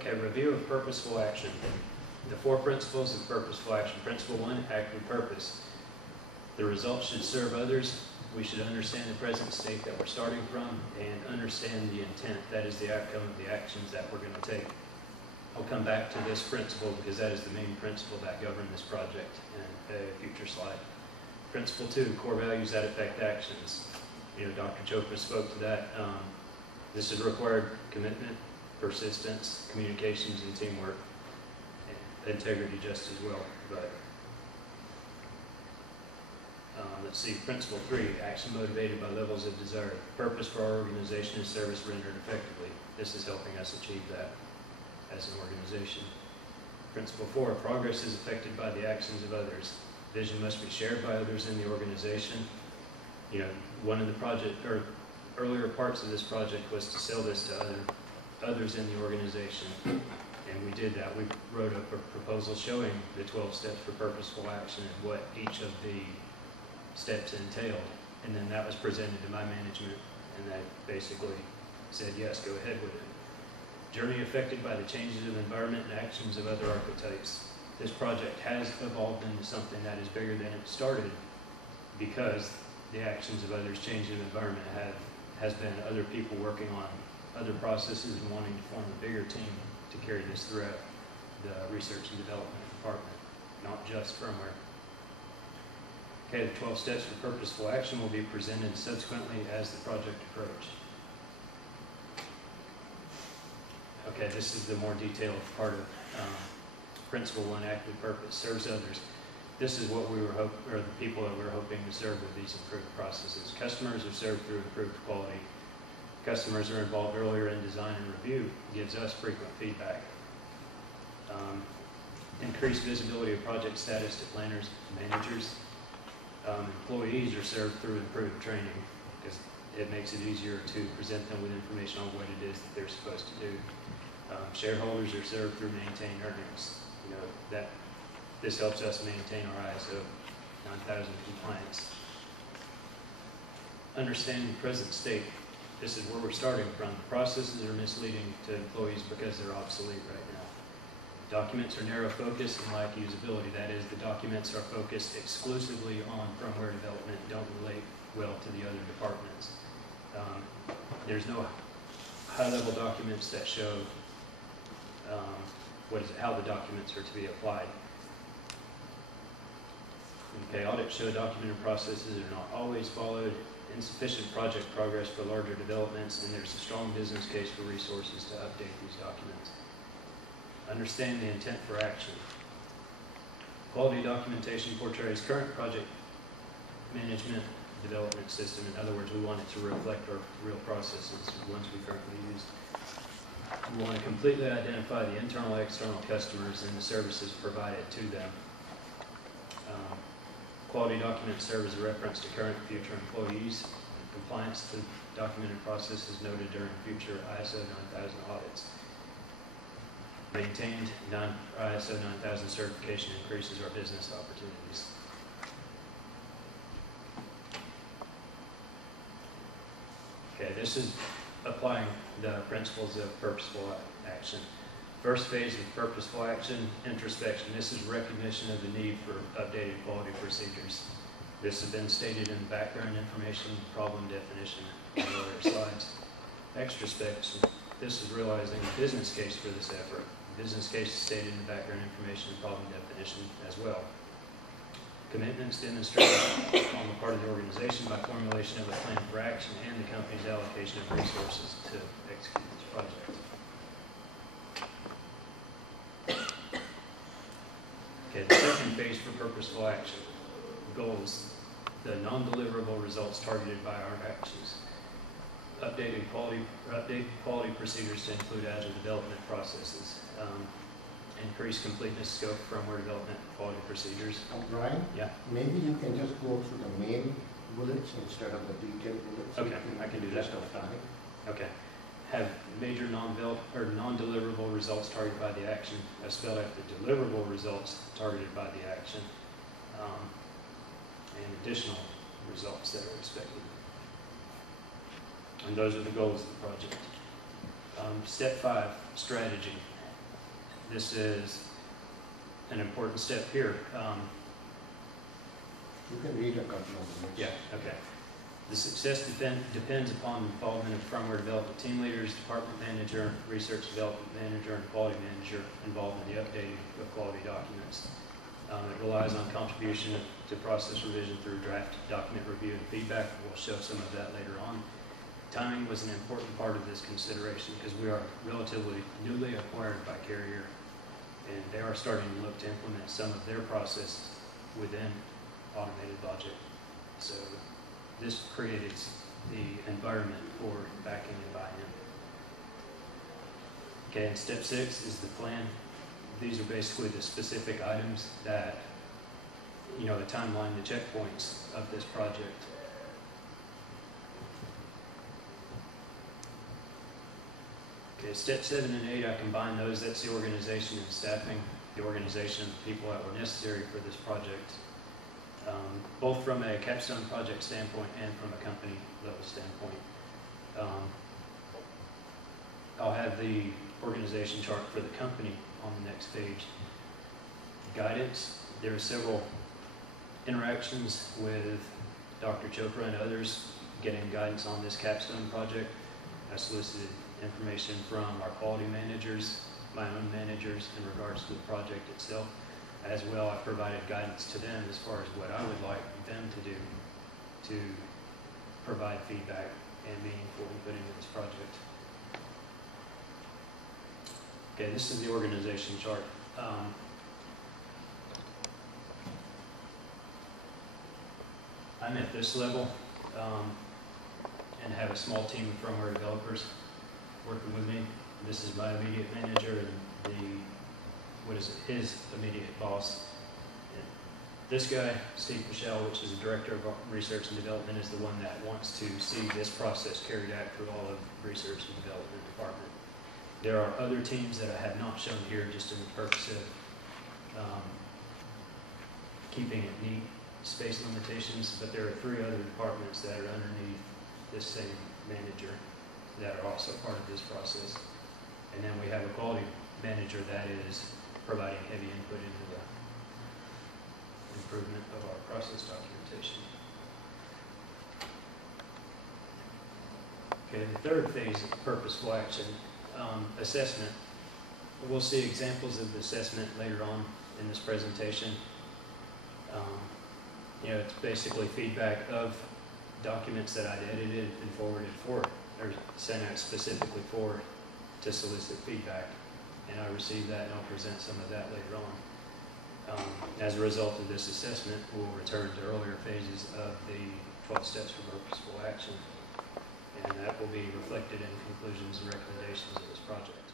Okay, review of purposeful action. The 4 principles of purposeful action. Principle 1, act with purpose. The results should serve others. We should understand the present state that we're starting from and understand the intent, that is the outcome of the actions that we're going to take. I'll come back to this principle because that is the main principle that govern this project in a future slide. Principle 2, core values that affect actions. Dr. Chopra spoke to that. This is required commitment, persistence, communications, and teamwork, and integrity just as well. But let's see, principle 3, action motivated by levels of desire. Purpose for our organization is service rendered effectively. This is helping us achieve that as an organization. Principle 4, progress is affected by the actions of others. Vision must be shared by others in the organization. One of the earlier parts of this project was to sell this to others in the organization, and we did that. We wrote up a proposal showing the 12 steps for purposeful action and what each of the steps entailed, and then that was presented to my management, and they basically said, yes, go ahead with it. Journey affected by the changes of environment and actions of other archetypes. This project has evolved into something that is bigger than it started because the actions of others, change of environment has been other people working on other processes and wanting to form a bigger team to carry this throughout the research and development department, not just firmware. Okay, the 12 steps for purposeful action will be presented subsequently as the project approached. Okay, this is the more detailed part of principle 1, act with purpose, serves others. This is what we were the people that we were hoping to serve with these improved processes. Customers are served through improved quality. Customers are involved earlier in design and review, gives us frequent feedback. Increased visibility of project status to planners and managers. Employees are served through improved training because it makes it easier to present them with information on what it is that they're supposed to do. Shareholders are served through maintained earnings. This helps us maintain our ISO 9000 compliance. Understanding the present state. This is where we're starting from. The processes are misleading to employees because they're obsolete right now. Documents are narrow focus and lack usability. That is, the documents are focused exclusively on firmware development, don't relate well to the other departments. There's no high-level documents that show how the documents are to be applied. Okay, audits show documented processes are not always followed, insufficient project progress for larger developments, and there's a strong business case for resources to update these documents. Understand the intent for action. Quality documentation portrays current project management development system. In other words, we want it to reflect our real processes, the ones we currently use. We want to completely identify the internal and external customers and the services provided to them. Quality documents serve as a reference to current and future employees. Compliance to documented processes noted during future ISO 9000 audits. Maintained ISO 9000 certification increases our business opportunities. Okay, this is applying the principles of purposeful action. First phase of purposeful action, introspection. This is recognition of the need for updated quality procedures. This has been stated in background information, problem definition, and earlier slides. Extrospection. This is realizing the business case for this effort. The business case is stated in the background information and problem definition as well. Commitments demonstrated on the part of the organization by formulation of a plan for action and the company's allocation of resources to execute this project. Okay, the second phase for purposeful action. Goals, the non-deliverable results targeted by our actions. Update quality procedures to include agile development processes. Increase completeness scope, firmware development, quality procedures. Brian? Yeah. Maybe you can just go through the main bullets instead of the detailed bullets. Okay, I can do that. Okay. Have major non-deliverable results targeted by the action. I spelled out the deliverable results targeted by the action, and additional results that are expected. And those are the goals of the project. Step 5, strategy. this is an important step here. You can read a couple of minutes. Yeah, okay. The success depends upon the involvement of firmware development team leaders, department manager, research development manager, and quality manager involved in the updating of quality documents. It relies on contribution to process revision through draft document review and feedback. We'll show some of that later on. Timing was an important part of this consideration because we are relatively newly acquired by Carrier, and they are starting to look to implement some of their process within automated logic. So this created the environment for backing and buy-in. Okay, and step 6 is the plan. These are basically the specific items that, the timeline, the checkpoints of this project. Okay, step 7 and 8, I combine those. That's the organization and staffing, the organization of the people that were necessary for this project, both from a Capstone project standpoint and from a company level standpoint. I'll have the organization chart for the company on the next page. Guidance, there are several interactions with Dr. Chopra and others getting guidance on this Capstone project. I solicited information from our quality managers, my own managers in regards to the project itself. As well, I provided guidance to them as far as what I would like them to do to provide feedback and meaningful input into this project. Okay, this is the organization chart. I'm at this level and have a small team of firmware developers working with me. This is my immediate manager and his immediate boss. And this guy, Steve Michelle, which is the director of research and development, is the one that wants to see this process carried out through all of the research and development department. There are other teams that I have not shown here just in the purpose of keeping it neat, space limitations, but there are 3 other departments that are underneath this same manager that are also part of this process. And then we have a quality manager that is providing heavy input into the improvement of our process documentation. Okay, the third phase of purposeful action, assessment. We'll see examples of the assessment later on in this presentation. It's basically feedback of documents that I'd edited and forwarded or sent out specifically to solicit feedback. And I received that, and I'll present some of that later on. As a result of this assessment, we'll return to earlier phases of the 12 steps for purposeful action, and that will be reflected in conclusions and recommendations of this project.